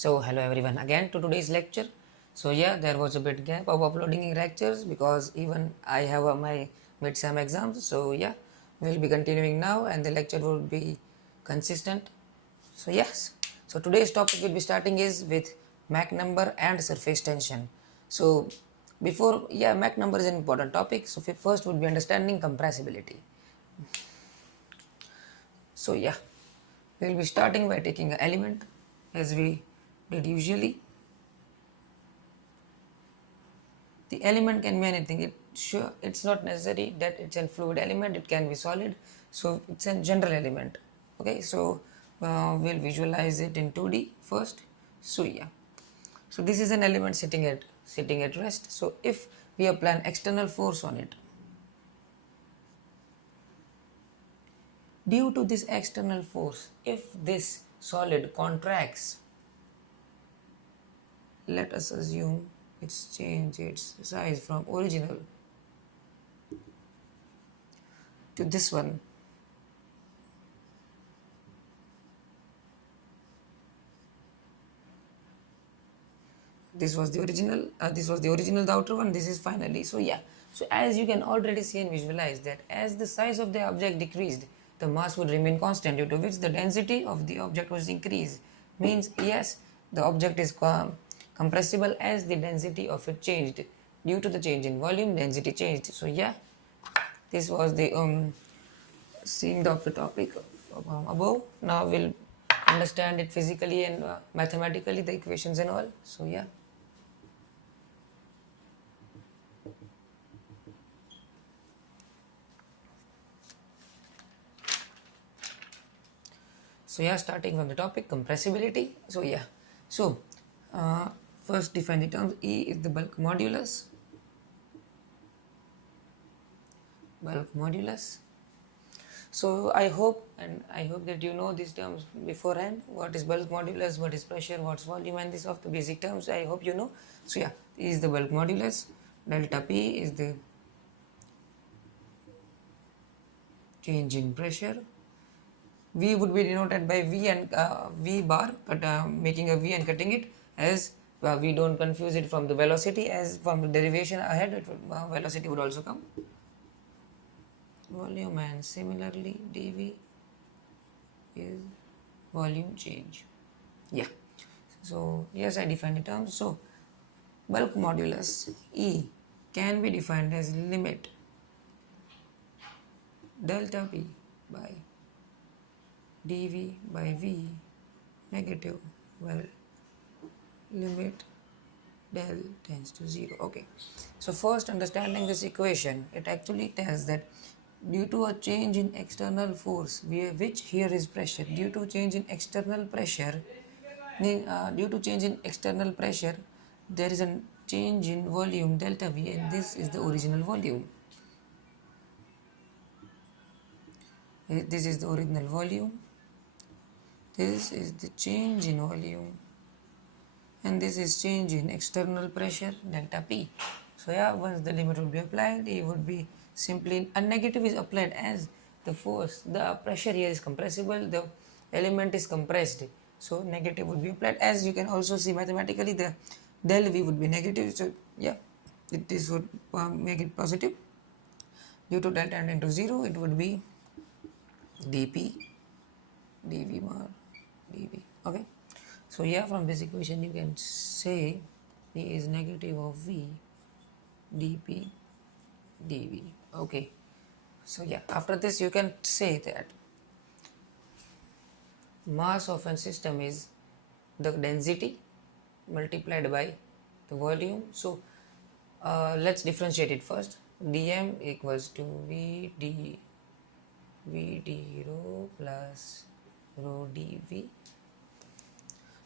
So hello everyone again to today's lecture. So yeah, there was a bit gap of uploading lectures because even I have my mid-sem exams. So yeah, we'll be continuing now and the lecture will be consistent. So yes, so today's topic we'll be starting is with Mach number and surface tension. So before, yeah, Mach number is an important topic. So first would be understanding compressibility. So yeah, we'll be starting by taking an element as we did usually. The element can be anything. It's not necessary that it's a fluid element. It can be solid. So it's a general element. Okay, so we'll visualize it in 2D first. So yeah, so this is an element sitting at rest. So if we apply an external force on it, due to this external force, if this solid contracts, let us assume it's changed its size from original to this one. This was the original, the outer one. This is finally. So yeah, so as you can already see and visualize that as the size of the object decreased, the mass would remain constant, due to which the density of the object was increased. Means yes, the object is compressible as the density of it changed. Due to the change in volume, density changed. So yeah, this was the seeing of the topic above. Now we'll understand it physically and mathematically, the equations and all. So yeah. So yeah, starting from the topic compressibility. So yeah, so first define the terms. E is the bulk modulus. Bulk modulus. So I hope that you know these terms beforehand. What is bulk modulus? What is pressure? What's volume? And these of the basic terms. I hope you know. So yeah, E is the bulk modulus. Delta P is the change in pressure. V would be denoted by V and V bar, but making a V and cutting it as we don't confuse it from the velocity, as from the derivation ahead velocity would also come. Volume, and similarly dV is volume change. Yeah. So yes, I defined the term. So bulk modulus E can be defined as limit delta P by dV by V negative, well, limit del tends to 0. Okay, so first understanding this equation, it actually tells that due to a change in external force, which here is pressure, due to change in external pressure, there is a change in volume delta V, and this is the original volume. This is the original volume. This is the change in volume, and this is change in external pressure delta P. So yeah, once the limit would be applied, it would be simply a negative is applied as the force, the pressure here is compressible, the element is compressed. So negative would be applied, as you can also see mathematically the del V would be negative. So yeah, this would make it positive. Due to delta tending to 0, it would be dP dV more dV. Okay. So yeah, from this equation you can say D is negative of V dP dV. Okay. So yeah, after this you can say that mass of a system is the density multiplied by the volume. So let's differentiate it first. dm equals to v d rho plus rho dv.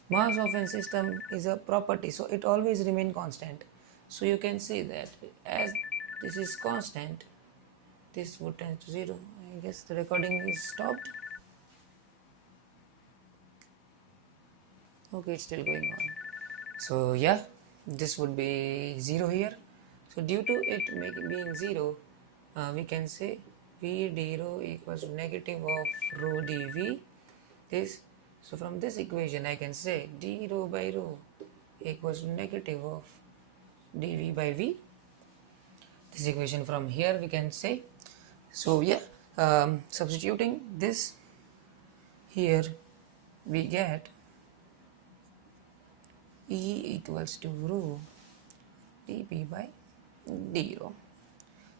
Mass of a system is a property, so it always remain constant. So you can say that as this is constant, this would tend to 0. I guess the recording is stopped. Okay, it's still going on. So yeah, this would be 0 here. So due to it being 0, we can say v d rho equals to negative of rho dv. This, So from this equation I can say d rho by rho equals to negative of dv by v. This equation from here we can say. So yeah, substituting this here we get E equals to rho dp by d rho.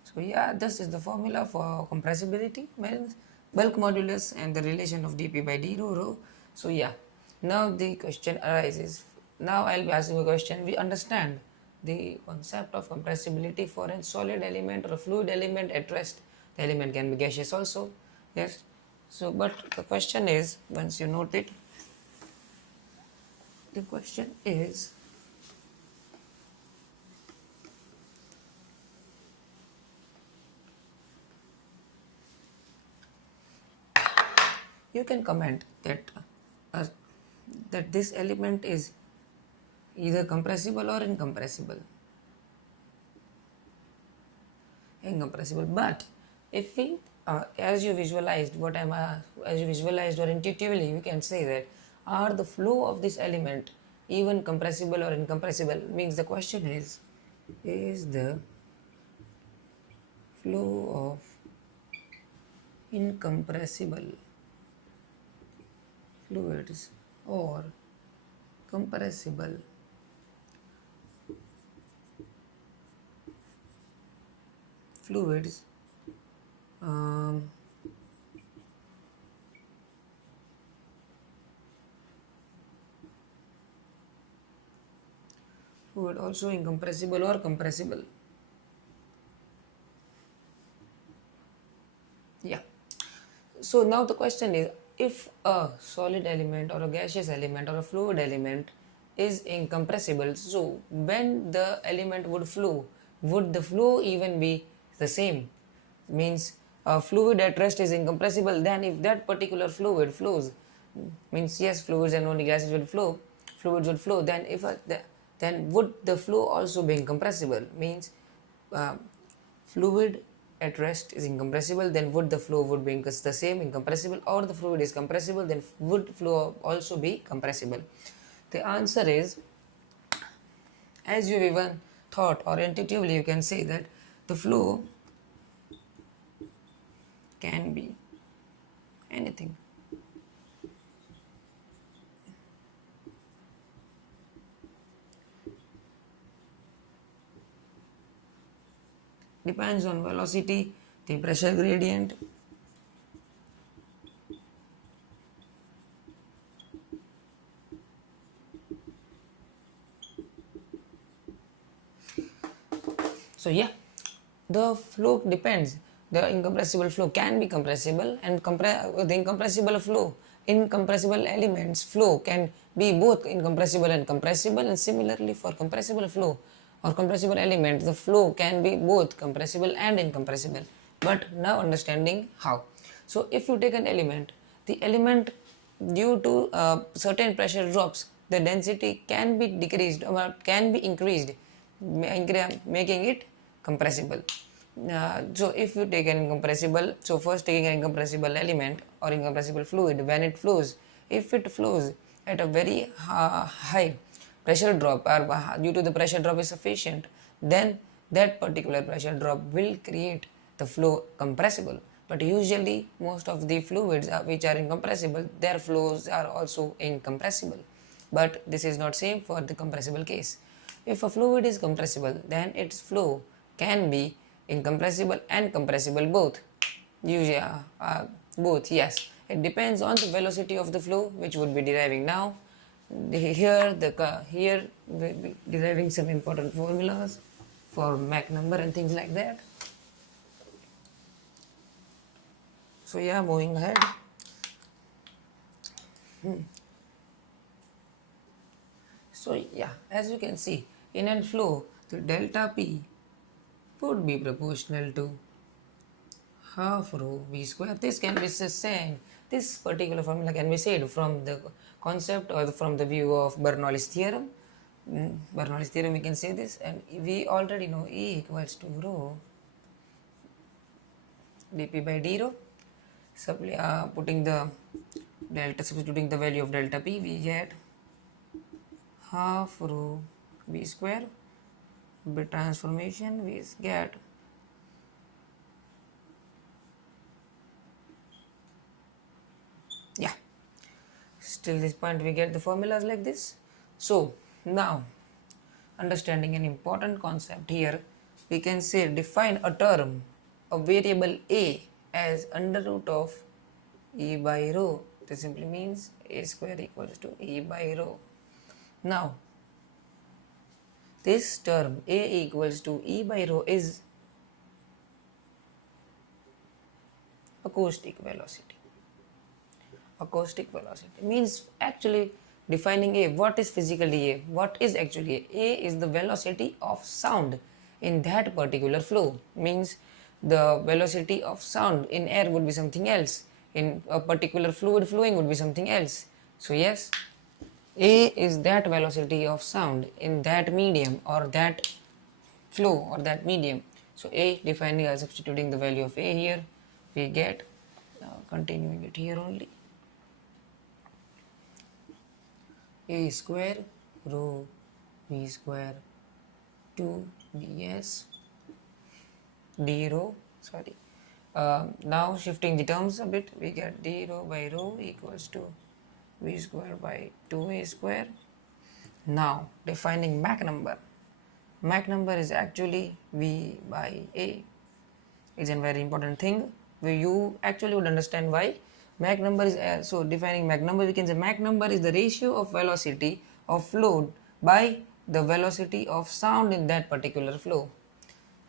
So yeah, this is the formula for compressibility, means bulk modulus and the relation of dp by d rho. So yeah, now the question arises. Now I'll be asking a question. We understand the concept of compressibility for a solid element or a fluid element at rest. The element can be gaseous also. Yes. So but the question is, once you note it, the question is, you can comment uh, that this element is either compressible or incompressible. But if we as you visualized or intuitively you can say that are the flow of this element even compressible or incompressible, means the question is the flow of incompressible fluids or compressible fluids fluid also incompressible or compressible. Yeah. So now the question is, if a solid element or a gaseous element or a fluid element is incompressible, so when the element would flow, would the flow even be the same? Means a fluid at rest is incompressible, then if that particular fluid flows, means yes, fluids and only gases will flow, fluids would flow, then then would the flow also be incompressible? Means uh, fluid at rest is incompressible, then would the flow would be the same, incompressible, or the fluid is compressible, then would flow also be compressible? The answer is, as you even thought or intuitively you can say that the flow can be anything. Depends on velocity, the pressure gradient, so yeah, the flow depends. The incompressible flow can be compressible, and the incompressible elements flow can be both incompressible and compressible, and similarly for compressible flow or compressible element, the flow can be both compressible and incompressible. But now understanding how. So if you take an element, the element, due to certain pressure drops, the density can be decreased or can be increased, making it compressible. So if you take an incompressible, so first taking an incompressible element or incompressible fluid, when it flows, if it flows at a very high pressure drop, or due to the pressure drop is sufficient, then that particular pressure drop will create the flow compressible. But usually most of the fluids which are incompressible, their flows are also incompressible. But this is not same for the compressible case. If a fluid is compressible, then its flow can be incompressible and compressible both. Usually, both, yes. It depends on the velocity of the flow, which would be deriving now. Here we'll be deriving some important formulas for Mach number and things like that. So yeah, moving ahead. So yeah, as you can see, in and flow, the delta P would be proportional to half rho v square. This can be said, this particular formula can be said from the concept or from the view of Bernoulli's theorem. Bernoulli's theorem, we can say this, and we already know E equals to rho dp by d rho. Putting the delta, substituting the value of delta P, we get half rho V square. Bit transformation, we get yeah, still this point we get the formulas like this. So now, understanding an important concept here, we can say define a term, a variable a, as under root of e by rho. This simply means a square equals to e by rho. Now this term a equals to e by rho is acoustic velocity. Acoustic velocity means actually defining a, what is physically a, what is actually a is the velocity of sound in that particular flow. Means the velocity of sound in air would be something else, in a particular fluid flowing would be something else. So yes, a is that velocity of sound in that medium or that flow or that medium. So a defining as substituting the value of a here, we get continuing it here only, a square rho v square 2 bs d rho, sorry, now shifting the terms a bit, we get d rho by rho equals to v square by 2a square. Now defining Mach number. Mach number is actually v by a. It's a very important thing where you actually would understand why Mach number is. So defining Mach number, we can say Mach number is the ratio of velocity of flow by the velocity of sound in that particular flow.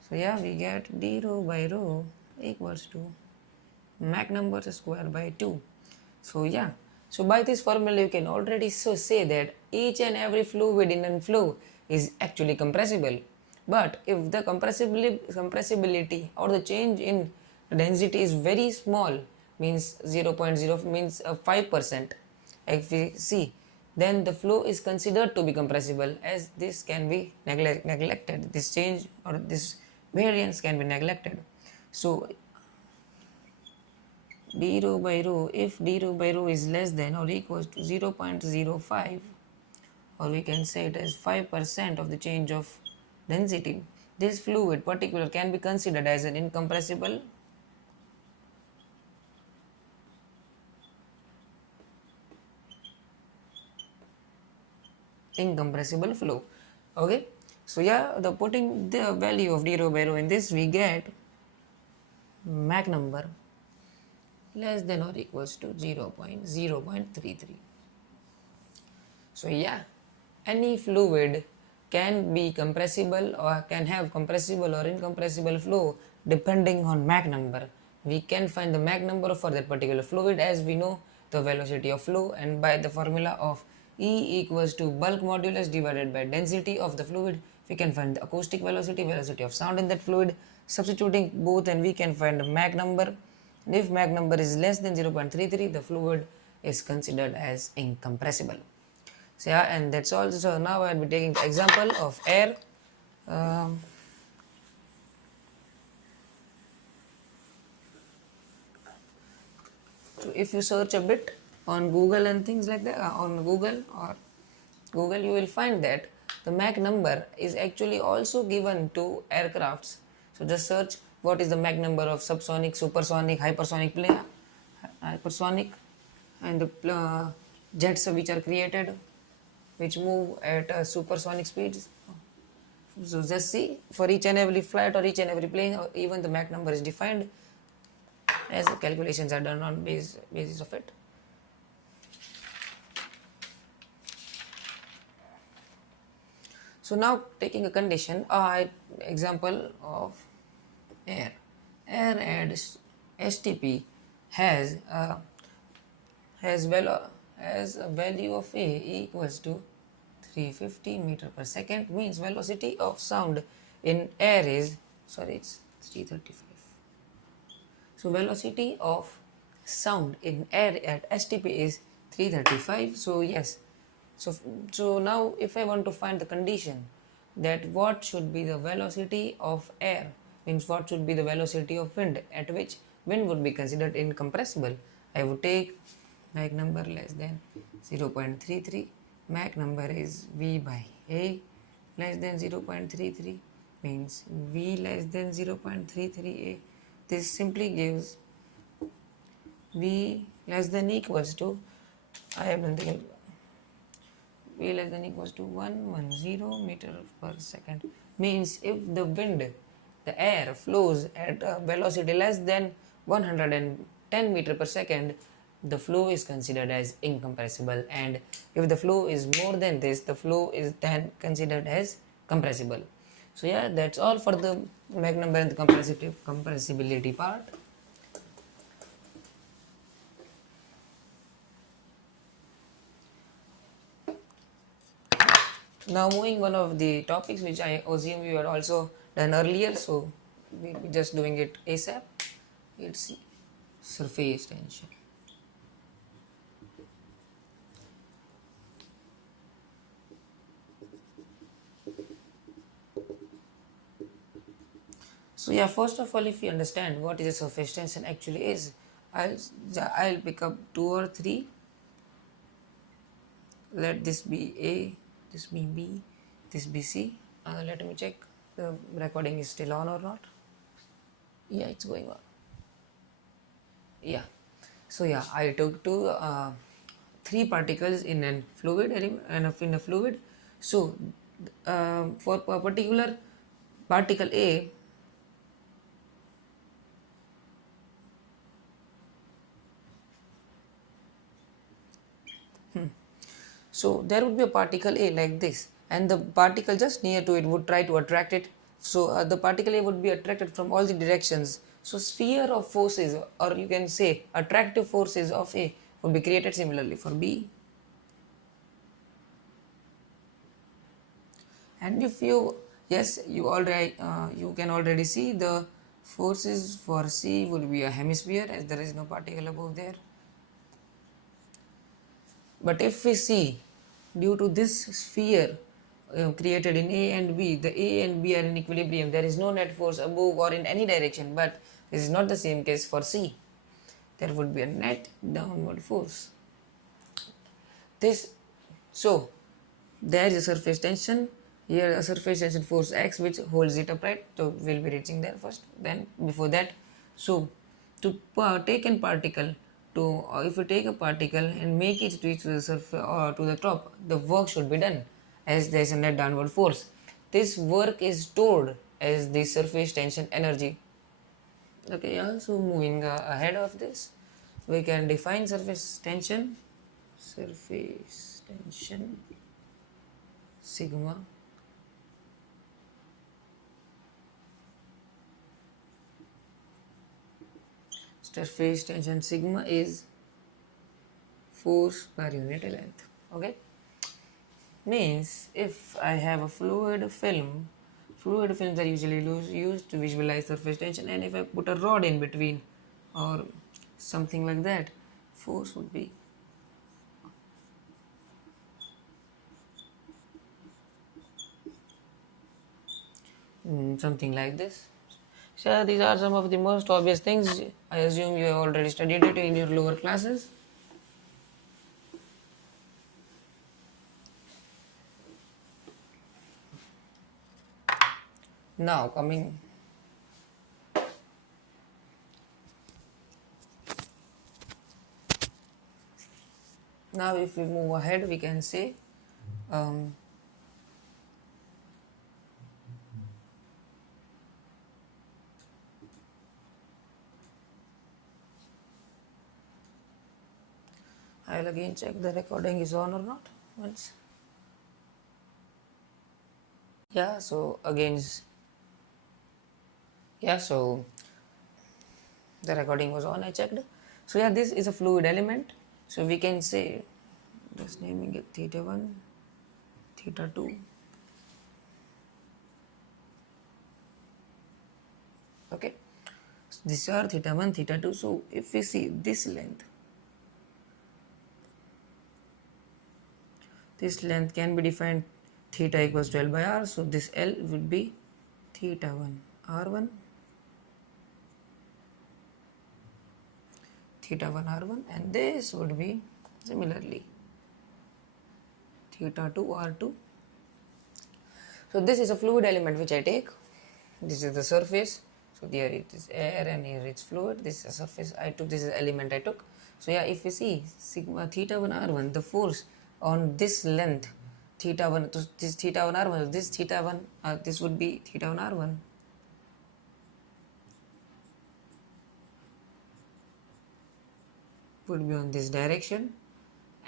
So yeah, we get d rho by rho equals to Mach number square by 2. So yeah, so by this formula you can already say that each and every fluid in a flow is actually compressible. But if the compressibility or the change in density is very small, means 0.0 means 5%, if we see, then the flow is considered to be compressible, as this can be neglected. This change or this variance can be neglected. So d rho by rho, if d rho by rho is less than or equals to 0.05, or we can say it as 5% of the change of density, this fluid particular can be considered as an incompressible flow. Okay, so yeah, the putting the value of d rho by rho in this, we get Mach number less than or equals to 0.33. So yeah, any fluid can be compressible or can have compressible or incompressible flow depending on Mach number. We can find the Mach number for that particular fluid as we know the velocity of flow, and by the formula of E equals to bulk modulus divided by density of the fluid, we can find the acoustic velocity, velocity of sound in that fluid. Substituting both, and we can find the Mach number. And if Mach number is less than 0.33, the fluid is considered as incompressible. So yeah, and that's all. So now I'll be taking the example of air. So if you search a bit on Google and things like that, on Google, you will find that the Mach number is actually also given to aircrafts. So just search what is the Mach number of subsonic, supersonic, hypersonic, and the jets which are created, which move at supersonic speeds. So just see, for each and every flight or each and every plane, or even the Mach number is defined, as the calculations are done on basis of it. So now taking a condition, example of air. Air at STP has a value of A equals to 350 meter per second, means velocity of sound in air is, it's 335. So velocity of sound in air at STP is 335. So yes, so now if I want to find the condition that what should be the velocity of air, means what should be the velocity of wind at which wind would be considered incompressible, I would take Mach number less than 0.33. Mach number is V by A less than 0.33, means V less than 0.33A. This simply gives V less than equals to, I have been thinking, V less than equals to 110 meter per second. Means if the air flows at a velocity less than 110 meter per second, the flow is considered as incompressible, and if the flow is more than this, the flow is then considered as compressible. So yeah, that's all for the Mach number and the compressibility part. Now moving one of the topics which I assume you had also done earlier, so we'll be just doing it ASAP. It's surface tension. So yeah, first of all, if you understand what is a surface tension actually is, I'll pick up 2 or 3. Let this be A, this be B, this be C. Let me check the recording is still on or not. Yeah, it's going on. Yeah. So yeah, I took 3 particles in a fluid So for a particular particle A, so there would be a particle A like this, and the particle just near to it would try to attract it. So the particle A would be attracted from all the directions. So sphere of forces, or you can say attractive forces of A, would be created similarly for B. And if you, yes, you can already see the forces for C would be a hemisphere, as there is no particle above there. But if we see, due to this sphere created in A and B, the A and B are in equilibrium, there is no net force above or in any direction, but this is not the same case for C. There would be a net downward force. So there is a surface tension, here a surface tension force X which holds it upright, so we'll be reaching there first, then before that. So to take a particle, if you take a particle and make it reach to the surface or to the top, the work should be done as there is a net downward force. This work is stored as the surface tension energy. Okay, yeah, so moving ahead of this, we can define surface tension sigma surface tension sigma is force per unit length. Okay, means if I have a fluid films are usually used to visualize surface tension, and if I put a rod in between or something like that, force would be something like this. So these are some of the most obvious things. I assume you have already studied it in your lower classes. Now if we move ahead, we can say I will again check the recording is on or not once. Yeah, so again, yeah, so the recording was on, I checked. So yeah, this is a fluid element, so we can say, just naming it theta 1, theta 2. Okay, so these are theta 1, theta 2. So if we see this length can be defined theta equals to L by R. So this L would be theta 1 R1, theta 1 r1, and this would be similarly theta 2 r2. So this is a fluid element which I take. This is the surface. So here it is air and here it's fluid. This is a surface I took. This is the element I took. So yeah, if we see sigma theta 1 r1, the force on this length theta 1, so this theta 1 r1, this theta 1, this would be theta 1 r1. Would be on this direction,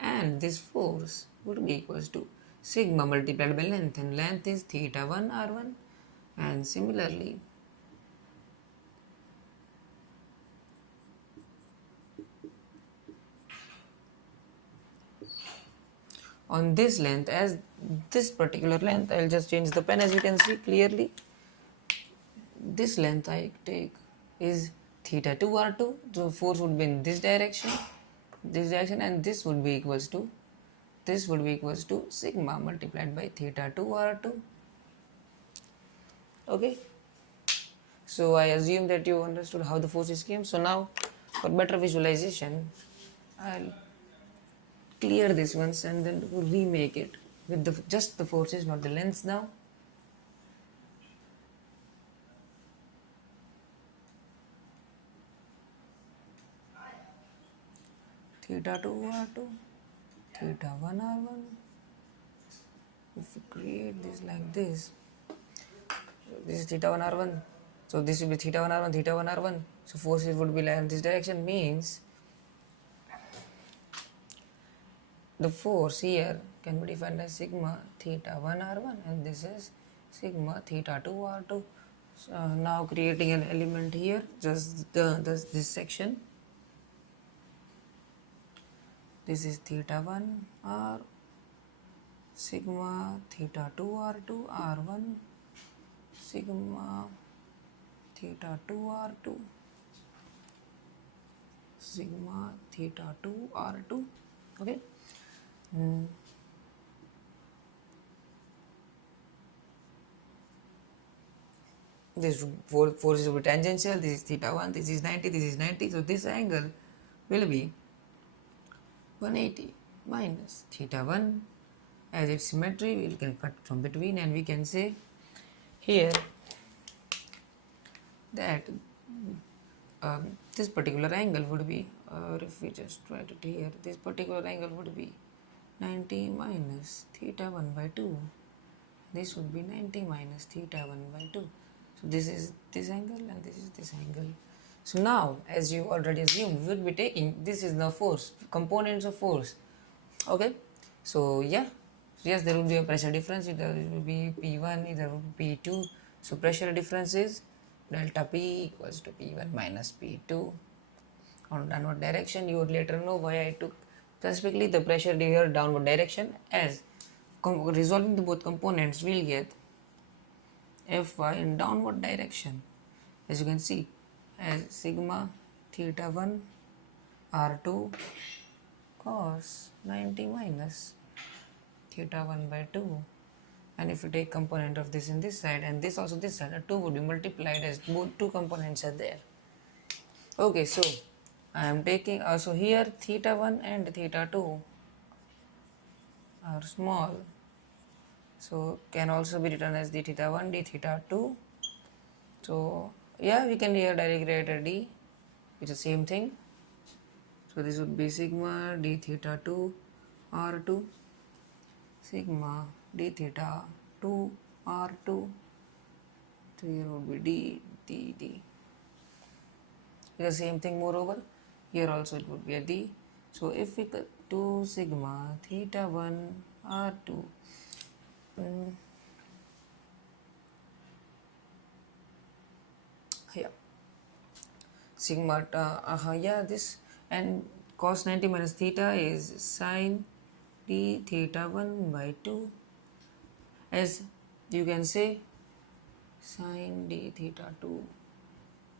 and this force would be equals to sigma multiplied by length, and length is theta 1 r1, and similarly on this length, as this particular length, I'll just change the pen. As you can see clearly, this length I take is theta 2 r2, so force would be in this direction, and this would be equals to sigma multiplied by theta 2 r2. Okay, so I assume that you understood how the forces came. So now for better visualization, I'll clear this once and then remake it with just the forces, not the lengths now. Theta 2 r2, theta 1 r1. If we create this like this, this is theta 1 r1, so this will be theta 1 r1, theta 1 r1. So forces would be like in this direction, means the force here can be defined as sigma theta 1 r1, and this is sigma theta 2 r2. So now creating an element here, just this section. This is theta 1 r, sigma theta 2 r2 r1, sigma theta 2 r2, sigma theta 2 r2. Okay. This forces will be tangential. This is theta 1, this is 90, this is 90. So this angle will be 180 minus theta 1. As it's symmetry, we can cut from between, and we can say here that this particular angle would be, or if we just write it here, this particular angle would be 90 minus theta 1 by 2. This would be 90 minus theta 1 by 2. So this is this angle and this is this angle. So now, as you already assumed, we will be taking, this is the force, components of force. Okay, so yeah, yes, there will be a pressure difference. Either it will be P1, either it will be P2. So pressure difference is delta P equals to P1 minus P2 on downward direction. You would later know why I took specifically the pressure here downward direction, as resolving the both components will get Fy in downward direction, as you can see, as sigma theta 1 r2 cos 90 minus theta 1 by 2. And if you take component of this in this side and this also this side, 2 would be multiplied, as both two components are there. Okay, so I am taking also here theta 1 and theta 2 are small, so can also be written as d theta 1 d theta 2. So yeah, we can here directly write a d, which is the same thing. So this would be sigma d theta 2 r2, sigma d theta 2 r2. So here would be d. It's the same thing. Moreover, here also it would be a d. So if we do sigma theta 1 r2, yeah, sigma yeah, this, and cos 90 minus theta is sine d theta 1 by 2, as you can say sine d theta 2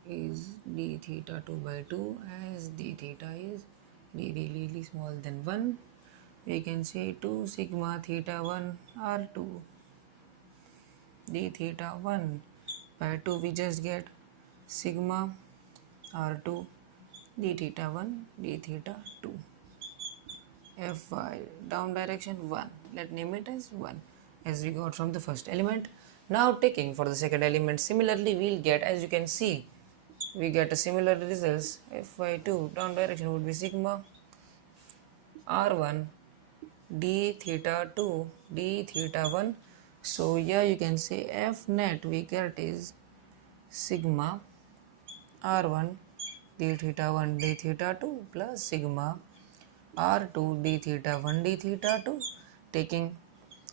is d theta 2 by 2, as d theta is really small than 1. We can say 2 sigma theta 1 r2 d theta 1 by 2. We just get sigma r2 d theta 1, d theta 2. Fy down direction 1. Let name it as 1 as we got from the first element. Now taking for the second element, similarly we'll get, as you can see, we get a similar results. Fy2 down direction would be sigma r1 d theta 2 d theta 1. So here you can say f net we get is sigma r1 d theta 1 d theta 2 plus sigma r2 d theta 1 d theta 2. Taking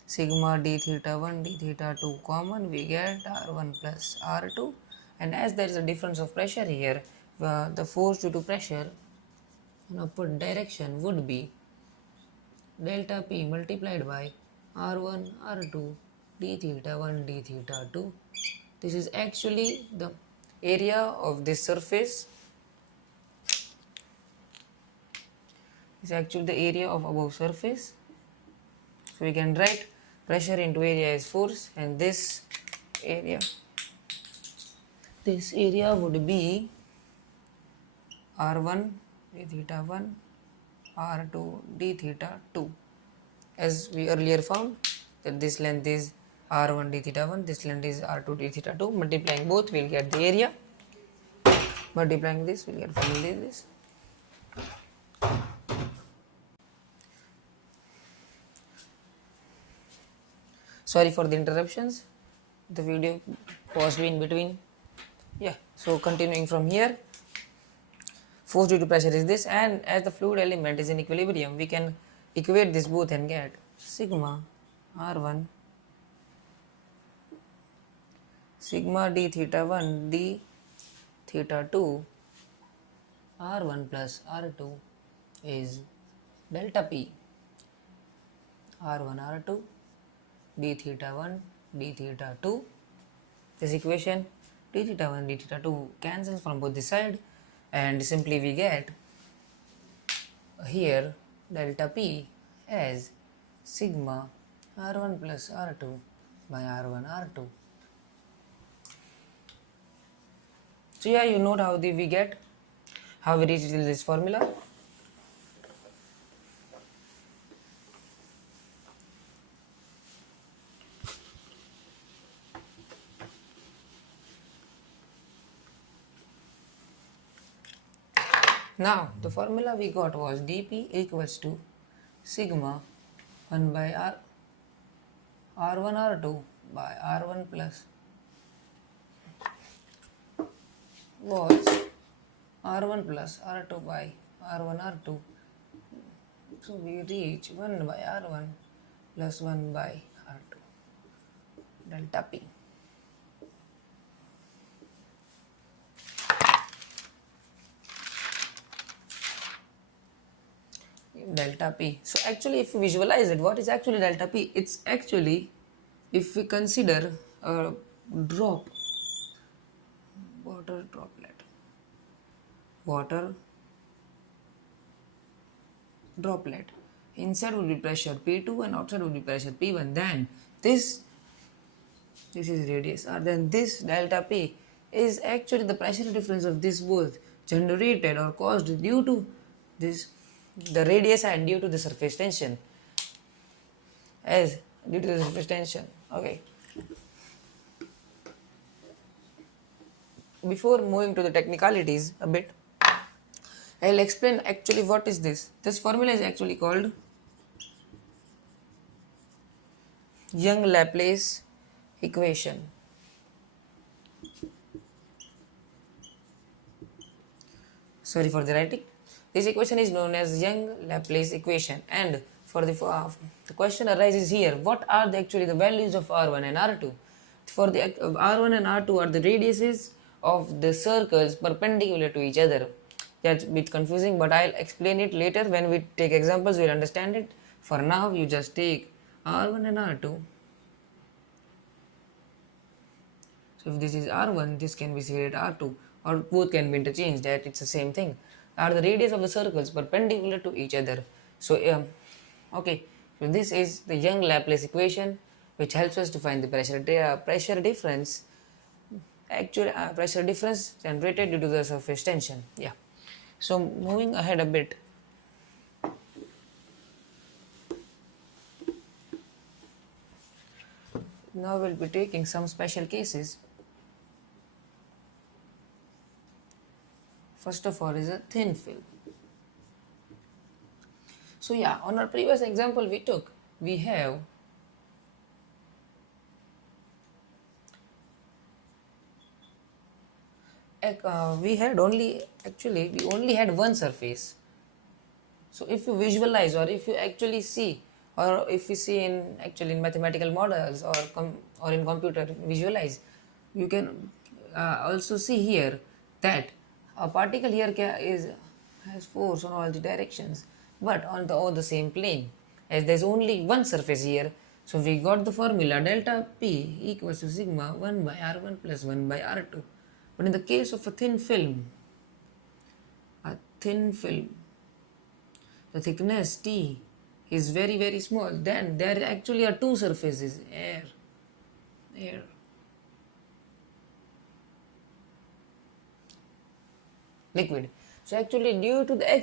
sigma d theta 1 d theta 2 common, we get r1 plus r2, and as there is a difference of pressure here, the force due to pressure in upward direction would be delta p multiplied by r1 r2 d theta 1 d theta 2. This is actually the area of this surface. Is actually the area of above surface. So we can write pressure into area as force, and this area would be r1 d theta 1 r2 d theta 2, as we earlier found that this length is r1 d theta 1, this length is r2 d theta 2. Multiplying both we'll get the area, multiplying this we'll get finally this. Sorry for the interruptions, the video paused in between. Yeah, so continuing from here, force due to pressure is this, and as the fluid element is in equilibrium, we can equate this both and get sigma r1 sigma d theta 1 d theta 2 r1 plus r2 is delta p r1 r2 d theta 1 d theta 2. This equation d theta 1 d theta 2 cancels from both the side, and simply we get here delta p as sigma r1 plus r2 by r1 r2. So yeah, you note how we reach this formula. Now the formula we got was dP equals to sigma 1 by r1 r2 by r1 plus was r1 plus r2 by r1 r2. So we reach 1 by r1 plus 1 by r2 delta p. Delta p. So actually if you visualize it, what is actually delta p? It's actually, if we consider a drop, water droplet, inside would be pressure P2 and outside would be pressure P1, then this is radius r, then this delta p is actually the pressure difference of this both generated or caused due to this, the radius and due to the surface tension, as due to the surface tension. Okay, before moving to the technicalities a bit, I'll explain actually what is this. This formula is actually called Young-Laplace equation. Sorry for the writing. This equation is known as Young-Laplace equation, and for the question arises here, what are actually the values of R1 and R2? For the R1 and R2 are the radiuses of the circles perpendicular to each other. That's a bit confusing, but I'll explain it later when we take examples, we'll understand it. For now, you just take R1 and R2. So if this is R1, this can be stated R2, or both can be interchanged, that it's the same thing. Are the radius of the circles perpendicular to each other. So okay, so this is the Young-Laplace equation, which helps us to find the pressure difference, actual pressure difference generated due to the surface tension. Yeah. So moving ahead a bit, now we'll be taking some special cases. First of all is a thin film. So yeah, on our previous example we took, we have we only had one surface. So if you visualize, or if you actually see, or if you see in mathematical models, or in computer visualize, you can also see here that a particle here has force on all the directions, but on the same plane. As there's only one surface here, so we got the formula delta P equals to sigma 1 by R1 plus 1 by R2. But in the case of a thin film, the thickness T is very very small, then there actually are two surfaces, air, liquid. So actually due to the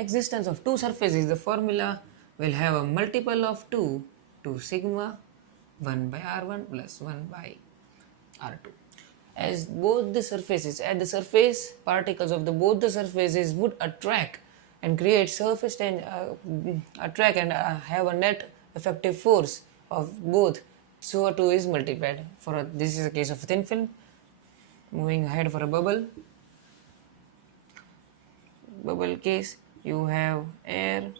existence of two surfaces, the formula will have a multiple of 2 sigma 1 by R1 plus 1 by R2. As both the surfaces, at the surface, particles of both the surfaces would attract and create attract and have a net effective force of both, so 2 is multiplied. This is a case of thin film. Moving ahead for a bubble case, you have air,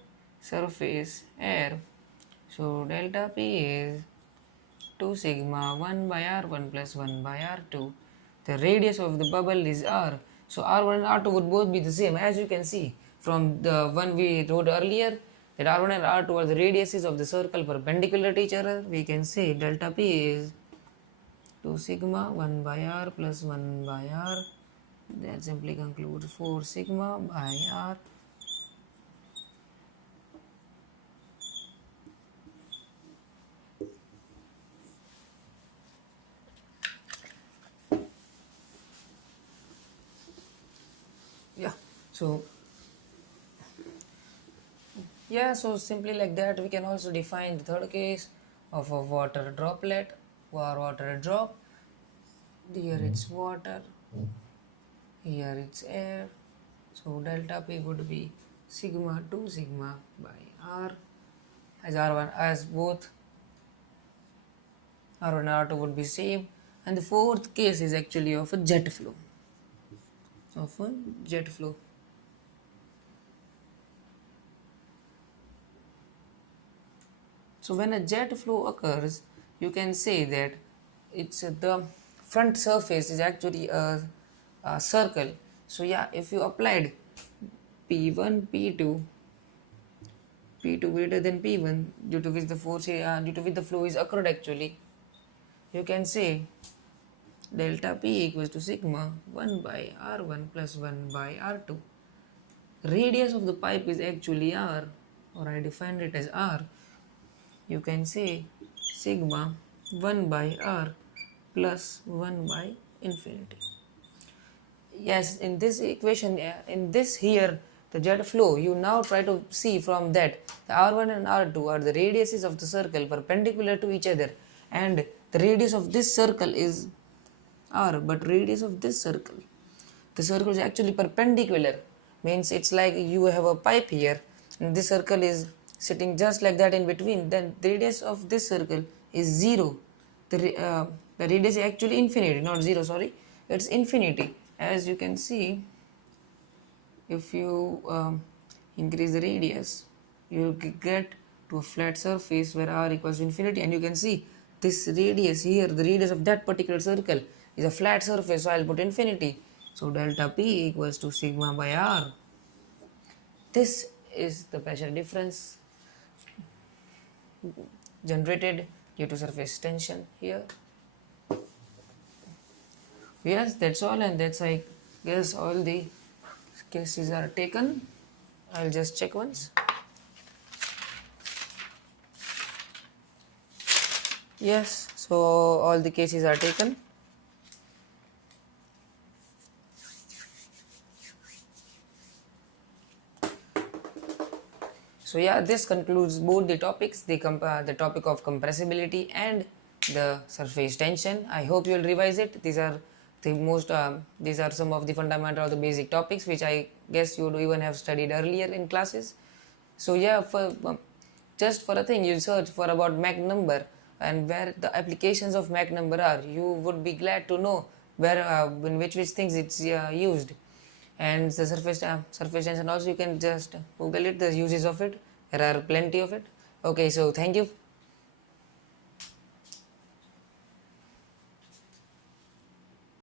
surface, air. So delta P is 2 sigma 1 by R1 plus 1 by R2. The radius of the bubble is R. So R1 and R2 would both be the same, as you can see from the one we wrote earlier, that R1 and R2 are the radiuses of the circle perpendicular to each other. We can say delta P is 2 sigma 1 by R plus 1 by R. That simply concludes 4 sigma by R. So simply like that we can also define the third case of a water droplet or water drop. Here it's water, here it's air. So delta P would be sigma 2 sigma by R, as R1 as both R1 and R2 would be same. And the fourth case is actually of a jet flow. So when a jet flow occurs, you can say that it's the front surface is actually a circle. So yeah, if you applied P1, P2 greater than P1, due to which the flow is occurred actually, you can say delta P equals to sigma 1 by R1 plus 1 by R2. Radius of the pipe is actually R, or I defined it as R. You can say sigma 1 by R plus 1 by infinity. Yes, in this equation, in this here, the jet flow, you now try to see from that the R1 and R2 are the radiuses of the circle perpendicular to each other, and the radius of this circle is R, but radius of this circle, the circle is actually perpendicular, means it's like you have a pipe here and this circle is sitting just like that in between, then the radius of this circle is 0. The radius is actually infinity, not 0, sorry, it's infinity. As you can see, if you increase the radius, you get to a flat surface where R equals to infinity, and you can see this radius here, the radius of that particular circle is a flat surface, so I'll put infinity. So delta P equals to sigma by R. This is the pressure difference generated due to surface tension here. Yes, that's all, and that's, I guess, all the cases are taken. I'll just check once. Yes, so all the cases are taken. So yeah, this concludes both the topics, the topic of compressibility and the surface tension. I hope you will revise it. These are some of the fundamental or the basic topics which I guess you would even have studied earlier in classes. So yeah, just for a thing, you search for about Mach number and where the applications of Mach number are. You would be glad to know where in which things it's used. And the surface tension also, you can just google it, the uses of it. There are plenty of it. Okay, so thank you